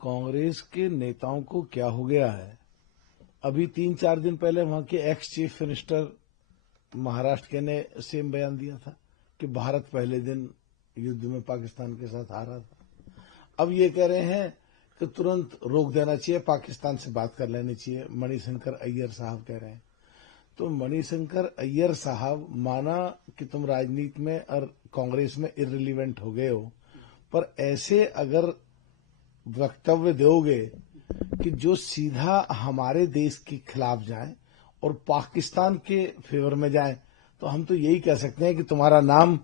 कांग्रेस के नेताओं को क्या हो गया है। अभी 3-4 दिन पहले वहां के एक्स चीफ मिनिस्टर महाराष्ट्र के ने सेम बयान दिया था कि भारत पहले दिन युद्ध में पाकिस्तान के साथ हारा था। अब ये कह रहे हैं कि तुरंत रोक देना चाहिए, पाकिस्तान से बात कर लेनी चाहिए, मणिशंकर अय्यर साहब कह रहे हैं। तो मणिशंकर अय्यर साहब, माना कि तुम राजनीति में और कांग्रेस में इररिलेवेंट हो गए हो, पर ऐसे अगर वक्तव्य दोगे कि जो सीधा हमारे देश के खिलाफ जाए और पाकिस्तान के फेवर में जाए, तो हम तो यही कह सकते हैं कि तुम्हारा नाम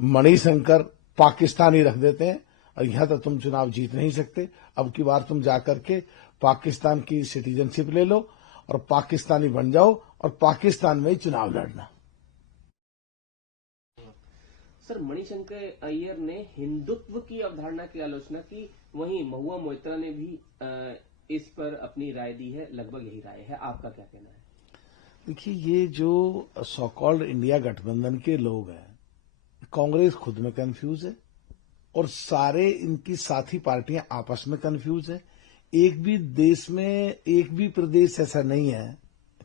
मणिशंकर पाकिस्तानी रख देते हैं और यहां तो तुम चुनाव जीत नहीं सकते। अब की बार तुम जाकर के पाकिस्तान की सिटीजनशिप ले लो और पाकिस्तानी बन जाओ और पाकिस्तान में ही चुनाव लड़ना। सर, मणिशंकर अय्यर ने हिंदुत्व की अवधारणा की आलोचना की, वहीं महुआ मोइत्रा ने भी इस पर अपनी राय दी है, लगभग यही राय है। आपका क्या कहना है? देखिए, ये जो सो कॉल्ड इंडिया गठबंधन के लोग हैं, कांग्रेस खुद में कंफ्यूज है और सारे इनकी साथी पार्टियां आपस में कंफ्यूज है। एक भी देश में, एक भी प्रदेश ऐसा नहीं है।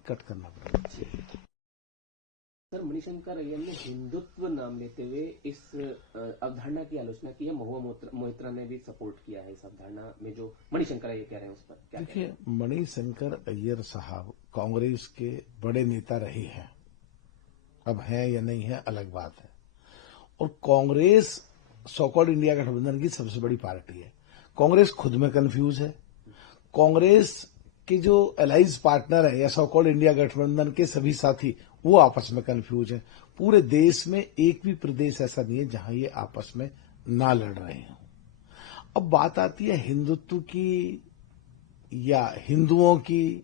कट करना पड़ेगा। सर, मणिशंकर अय्यर ने हिंदुत्व नाम लेते हुए इस अवधारणा की आलोचना की है। महुआ मोइत्रा ने भी सपोर्ट किया है इस अवधारणा में, जो मणिशंकर अय्यर कह रहे हैं उस पर क्या? देखिए, मणिशंकर अय्यर साहब कांग्रेस के बड़े नेता रहे हैं, अब हैं या नहीं है अलग बात है। और कांग्रेस सो कॉल्ड इंडिया गठबंधन की सबसे बड़ी पार्टी है। कांग्रेस खुद में कंफ्यूज है। कांग्रेस के जो एलाइज पार्टनर है या सो कॉल्ड इंडिया गठबंधन के सभी साथी, वो आपस में कंफ्यूज है। पूरे देश में एक भी प्रदेश ऐसा नहीं है जहां ये आपस में ना लड़ रहे हों। अब बात आती है हिंदुत्व की या हिंदुओं की।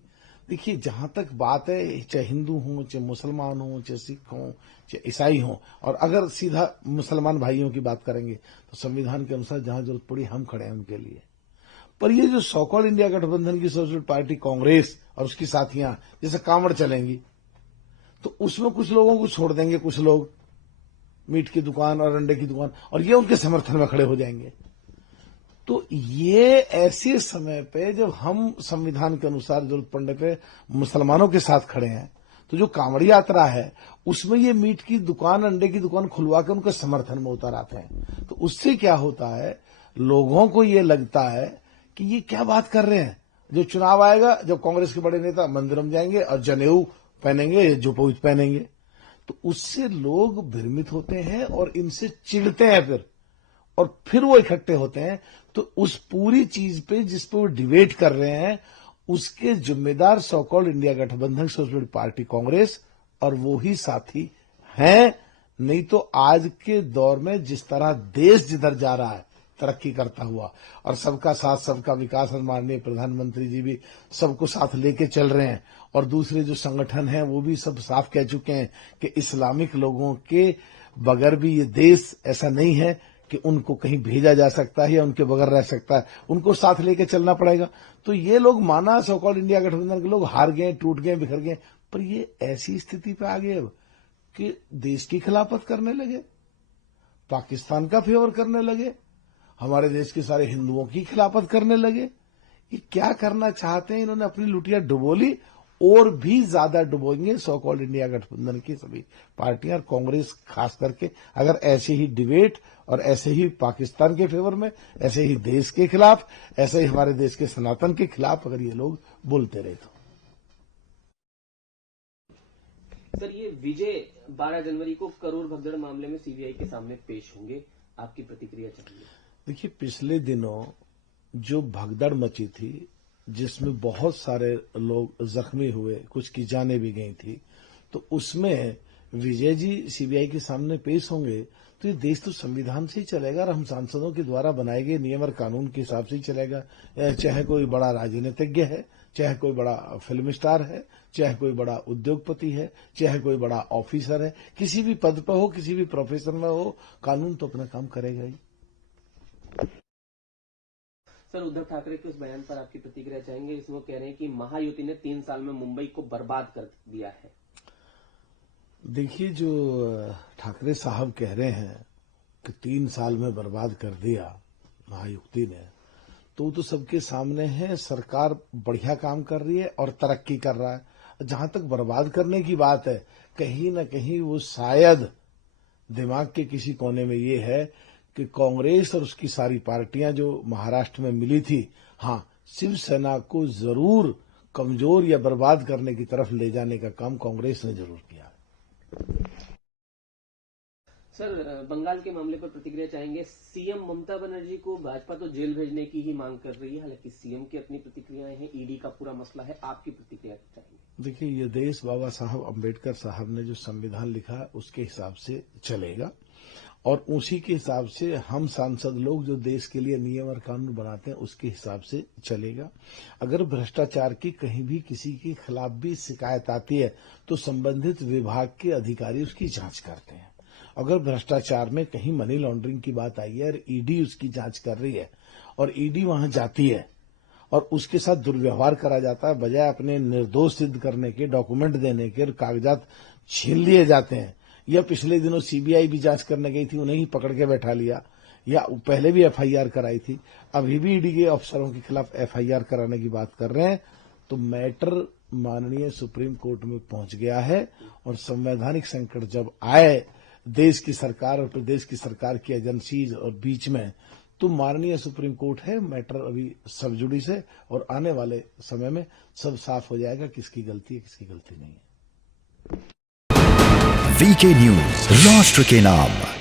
देखिए, जहां तक बात है, चाहे हिंदू हों, चाहे मुसलमान हों, चाहे सिख हों, चाहे ईसाई हों, और अगर सीधा मुसलमान भाइयों की बात करेंगे तो संविधान के अनुसार जहां जरूरत पड़ी हम खड़े हैं उनके लिए। पर ये जो सो कॉल्ड इंडिया गठबंधन की सबसे बड़ी पार्टी कांग्रेस और उसकी साथियां जैसे कांवड़ चलेंगी, तो उसमें कुछ लोगों को छोड़ देंगे, कुछ लोग मीट की दुकान और अंडे की दुकान, और ये उनके समर्थन में खड़े हो जाएंगे। तो ये ऐसे समय पे जब हम संविधान के अनुसार जरूरत पड़ने पे मुसलमानों के साथ खड़े हैं, तो जो कांवड़ यात्रा है उसमें ये मीट की दुकान, अंडे की दुकान खुलवा के उनके समर्थन में उतर आते हैं। तो उससे क्या होता है, लोगों को ये लगता है कि ये क्या बात कर रहे हैं। जो चुनाव आएगा, जब कांग्रेस के बड़े नेता मंदिर में जाएंगे और जनेऊ पहनेंगे या जोपोविच पहनेंगे, तो उससे लोग भ्रमित होते हैं और इनसे चिढ़ते हैं और फिर वो इकट्ठे होते हैं। तो उस पूरी चीज पे जिस पे वो डिबेट कर रहे हैं, उसके जिम्मेदार सो कॉल्ड इंडिया गठबंधन की सबसे बड़ी पार्टी कांग्रेस और वो ही साथी हैं। नहीं तो आज के दौर में जिस तरह देश जिधर जा रहा है तरक्की करता हुआ, और सबका साथ सबका विकास, और माननीय प्रधानमंत्री जी भी सबको साथ लेके चल रहे हैं, और दूसरे जो संगठन हैं वो भी सब साफ कह चुके हैं कि इस्लामिक लोगों के बगैर भी ये देश ऐसा नहीं है कि उनको कहीं भेजा जा सकता है या उनके बगैर रह सकता है, उनको साथ लेके चलना पड़ेगा। तो ये लोग, माना सो कॉल्ड इंडिया गठबंधन के लोग हार गए, टूट गए, बिखर गए, पर ये ऐसी स्थिति पे आ गए अब कि देश की खिलाफत करने लगे, पाकिस्तान का फेवर करने लगे, हमारे देश के सारे हिंदुओं की खिलाफत करने लगे। ये क्या करना चाहते हैं? इन्होंने अपनी लुटिया डुबोली और भी ज्यादा डुबोएंगे सो कॉल्ड इंडिया गठबंधन की सभी पार्टियां, और कांग्रेस खास करके अगर ऐसे ही डिबेट और ऐसे ही पाकिस्तान के फेवर में, ऐसे ही देश के खिलाफ, ऐसे ही हमारे देश के सनातन के खिलाफ अगर ये लोग बोलते रहे तो। सर, ये विजय 12 जनवरी को करोड़ भगदड़ मामले में सीबीआई के सामने पेश होंगे, आपकी प्रतिक्रिया चाहिए? देखिए, पिछले दिनों जो भगदड़ मची थी, जिसमें बहुत सारे लोग जख्मी हुए, कुछ की जानें भी गई थी, तो उसमें विजय जी सीबीआई के सामने पेश होंगे तो ये देश तो संविधान से ही चलेगा और हम सांसदों के द्वारा बनाए गए नियम और कानून के हिसाब से ही चलेगा। चाहे कोई बड़ा राजनीतिज्ञ है, चाहे कोई बड़ा फिल्म स्टार है, चाहे कोई बड़ा उद्योगपति है, चाहे कोई बड़ा ऑफिसर है, किसी भी पद पर हो, किसी भी प्रोफेशन में हो, कानून तो अपना काम करेगा ही। सर, उद्धव ठाकरे के उस बयान पर आपकी प्रतिक्रिया चाहेंगे, इसमें वो कह रहे हैं कि महायुति ने 3 साल में मुंबई को बर्बाद कर दिया है। देखिए, जो ठाकरे साहब कह रहे हैं कि 3 साल में बर्बाद कर दिया महायुति ने, तो सबके सामने है। सरकार बढ़िया काम कर रही है और तरक्की कर रहा है। जहां तक बर्बाद करने की बात है, कहीं न कहीं वो शायद दिमाग के किसी कोने में ये है कि कांग्रेस और उसकी सारी पार्टियां जो महाराष्ट्र में मिली थी, हाँ, शिवसेना को जरूर कमजोर या बर्बाद करने की तरफ ले जाने का काम कांग्रेस ने जरूर किया। सर, बंगाल के मामले पर प्रतिक्रिया चाहेंगे। सीएम ममता बनर्जी को भाजपा तो जेल भेजने की ही मांग कर रही है, हालांकि सीएम की अपनी प्रतिक्रियाएं हैं, ईडी का पूरा मसला है। आपकी प्रतिक्रिया चाहेंगे। देखिए, ये देश बाबा साहब अम्बेडकर साहब ने जो संविधान लिखा उसके हिसाब से चलेगा और उसी के हिसाब से हम सांसद लोग जो देश के लिए नियम और कानून बनाते हैं उसके हिसाब से चलेगा। अगर भ्रष्टाचार की कहीं भी किसी के खिलाफ भी शिकायत आती है तो संबंधित विभाग के अधिकारी उसकी जांच करते हैं। अगर भ्रष्टाचार में कहीं मनी लॉन्ड्रिंग की बात आई है और ईडी उसकी जांच कर रही है और ईडी वहां जाती है और उसके साथ दुर्व्यवहार करा जाता है, बजाय अपने निर्दोष सिद्ध करने के, डॉक्यूमेंट देने के, कागजात छीन लिए जाते हैं, या पिछले दिनों सीबीआई भी जांच करने गई थी, उन्हें ही पकड़ के बैठा लिया, या पहले भी एफआईआर कराई थी, अभी भी ईडी के अफसरों के खिलाफ एफआईआर कराने की बात कर रहे हैं, तो मैटर माननीय सुप्रीम कोर्ट में पहुंच गया है। और संवैधानिक संकट जब आए देश की सरकार और प्रदेश की सरकार की एजेंसीज और बीच में, तो माननीय सुप्रीम कोर्ट है, मैटर अभी सब जुडिस है और आने वाले समय में सब साफ हो जाएगा किसकी गलती है किसकी गलती नहीं है। वीके न्यूज, राष्ट्र के नाम।